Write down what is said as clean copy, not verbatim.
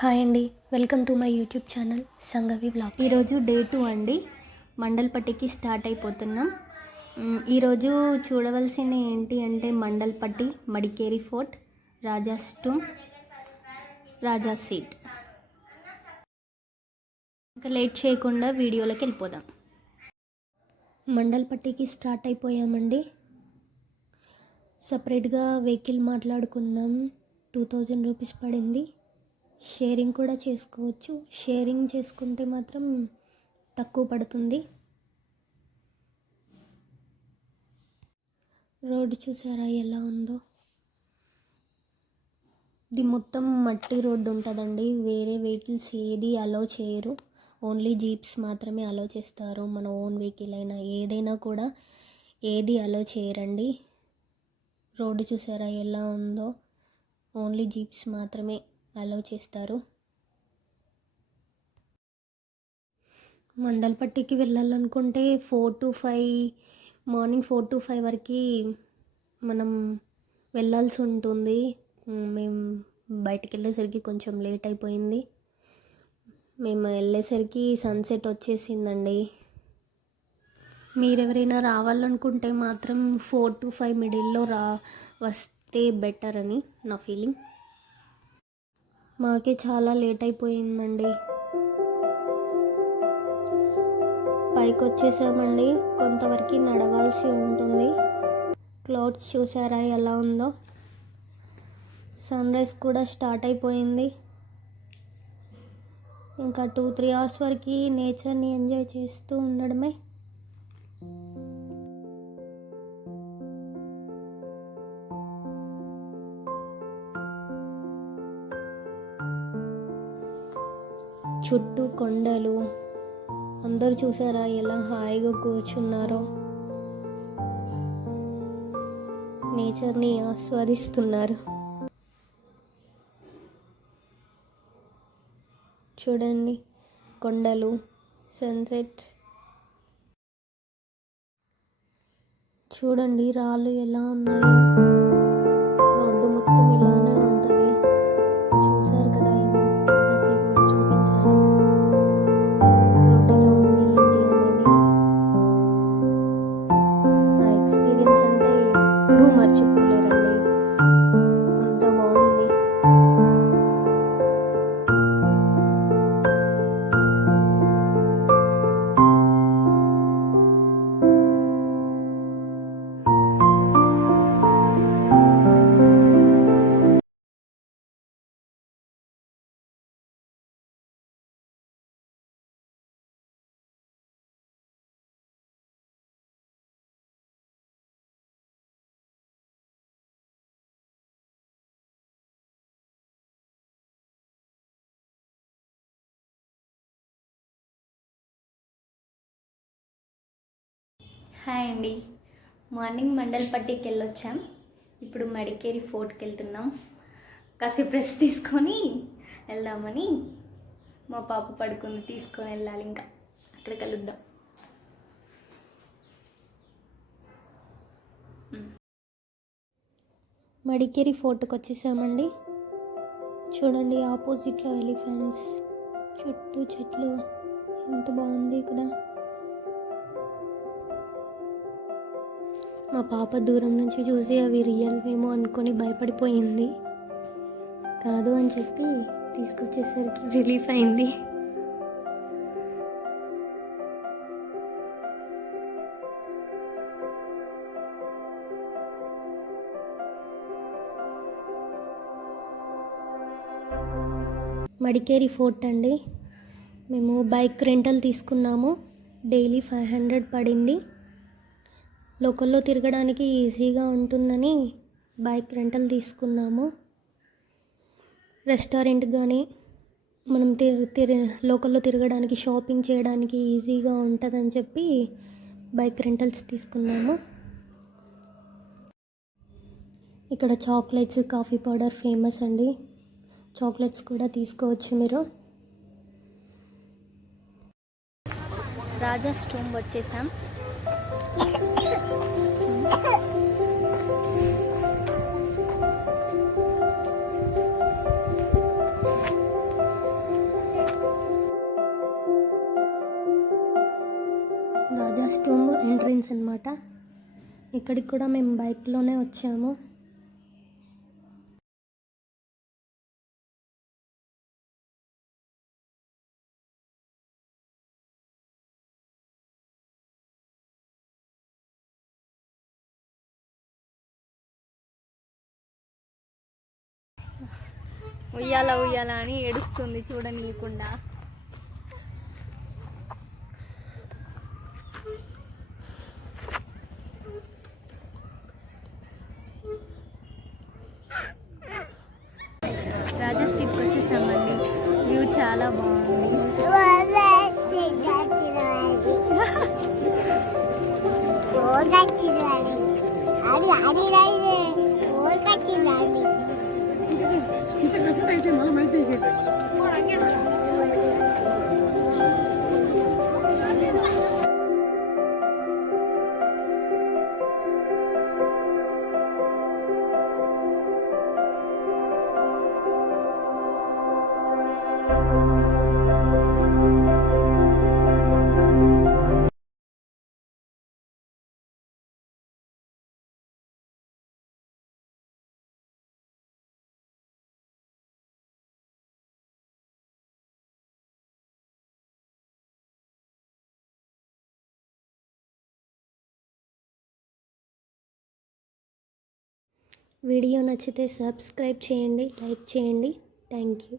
Hi అండి, welcome to my YouTube channel Sangavi blog. ఈరోజు day 2 అండి. మండల్పట్టికి స్టార్ట్ అయిపోతున్నాం. ఈరోజు చూడవలసిన ఏంటి అంటే మండల్పట్టి, మడికేరి ఫోర్ట్, రాజాస్ టూమ్, రాజా సీట్. ఇంకా లేట్ చేయకుండా వీడియోలోకి వెళ్ళిపోదాం. మండల్పట్టికి స్టార్ట్ అయిపోయామండి. సపరేట్గా వెహికల్ మాట్లాడుకున్నాం. 2000 రూపీస్ పడింది. షేరింగ్ కూడా చేసుకోవచ్చు. షేరింగ్ చేసుకుంటే మాత్రం తక్కువ పడుతుంది. రోడ్డు చూసారా ఎలా ఉందో. ఇది మొత్తం మట్టి రోడ్డు ఉంటుందండి. వేరే వెహికల్స్ ఏది అలో చేయరు. ఓన్లీ జీప్స్ మాత్రమే అలో చేస్తారు. మన ఓన్ వెహికల్ అయినా ఏదైనా కూడా ఏది అలో చేయరండి. రోడ్డు చూసారా ఎలా ఉందో. ఓన్లీ జీప్స్ మాత్రమే అలో చేస్తారు. మండల్పట్టికి వెళ్ళాలనుకుంటే 4 to 5 మార్నింగ్ 4 to 5 వరకు మనం వెళ్ళాల్సి ఉంటుంది. మేము బయటికి వెళ్ళేసరికి కొంచెం లేట్ అయిపోయింది. మేము వెళ్ళేసరికి సన్సెట్ వచ్చేసిందండి. మీరెవరైనా రావాలనుకుంటే మాత్రం 4 to 5 మిడిల్లో వస్తే బెటర్ అని నా ఫీలింగ్. మాకే చాలా లేట్ అయిపోయిందండి. పైకి వచ్చేసామండి. కొంతవరకు నడవాల్సి ఉంటుంది. క్లౌడ్స్ చూసారా ఎలా ఉందో. సన్ రైజ్ కూడా స్టార్ట్ అయిపోయింది. ఇంకా 2-3 అవర్స్ వరకు నేచర్ని ఎంజాయ్ చేస్తూ ఉండడమే. చుట్టూ కొండలు. అందరూ చూసారా ఎలా హాయిగా కూర్చున్నారో. నేచర్ని ఆస్వాదిస్తున్నారు. చూడండి కొండలు, సన్సెట్. చూడండి రాళ్ళు ఎలా ఉన్నాయో. రోడ్డు మొత్తం ఇలానే ఉంటుంది. చూసారు కదా, ఇంతసేపు మీకు చూపించాను రోడ్డు ఎలా ఉంది ఏంటి అనేది. ఆ ఎక్స్పీరియన్స్ అంటే ఎప్పుడూ మర్చిపోలేరండి. అంత బాగుంది. హాయ్ అండి, మార్నింగ్ మండల్పట్టికి వెళ్ళొచ్చాం. ఇప్పుడు మడికేరి ఫోర్ట్కి వెళ్తున్నాం. కాసేపు రెస్ట్ తీసుకొని వెళ్దామని. మా పాప పడుకుంది, తీసుకొని వెళ్ళాలి. ఇంకా అక్కడ కలుద్దాం. మడికేరి ఫోర్ట్కి వచ్చేసామండి. చూడండి ఆపోజిట్లో ఎలిఫెంట్స్, చుట్టూ చెట్లు. ఎంత బాగుంది కదా. మా పాప దూరం నుంచి చూసి అవి రియల్వేమో అనుకొని భయపడిపోయింది. కాదు అని చెప్పి తీసుకొచ్చేసరికి రిలీఫ్ అయింది. మడికేరి ఫోర్ట్ అండి. మేము బైక్ రెంటల్ తీసుకున్నాము. డైలీ 500 పడింది. లోకల్లో తిరగడానికి ఈజీగా ఉంటుందని బైక్ రెంటల్ తీసుకున్నాము. రెస్టారెంట్ కానీ మనం లోకల్లో తిరగడానికి, షాపింగ్ చేయడానికి ఈజీగా ఉంటుందని చెప్పి బైక్ రెంటల్స్ తీసుకున్నాము. ఇక్కడ చాక్లెట్స్, కాఫీ పౌడర్ ఫేమస్ అండి. చాక్లెట్స్ కూడా తీసుకోవచ్చు మీరు. రాజాస్ టూమ్ వచ్చేసాం. గెస్ట్ రూమ్ ఎంట్రన్స్ అనమాట. ఇక్కడికి కూడా మేము బైక్లోనే వచ్చాము. ఉయ్యాల ఉయ్యాల అని ఏడుస్తుంది చూడనీయకుండా. రాజసీకి వచ్చేసామండి. వ్యూ చాలా బాగుంది. వీడియో నచ్చితే సబ్స్క్రైబ్ చేయండి, లైక్ చేయండి. Thank you.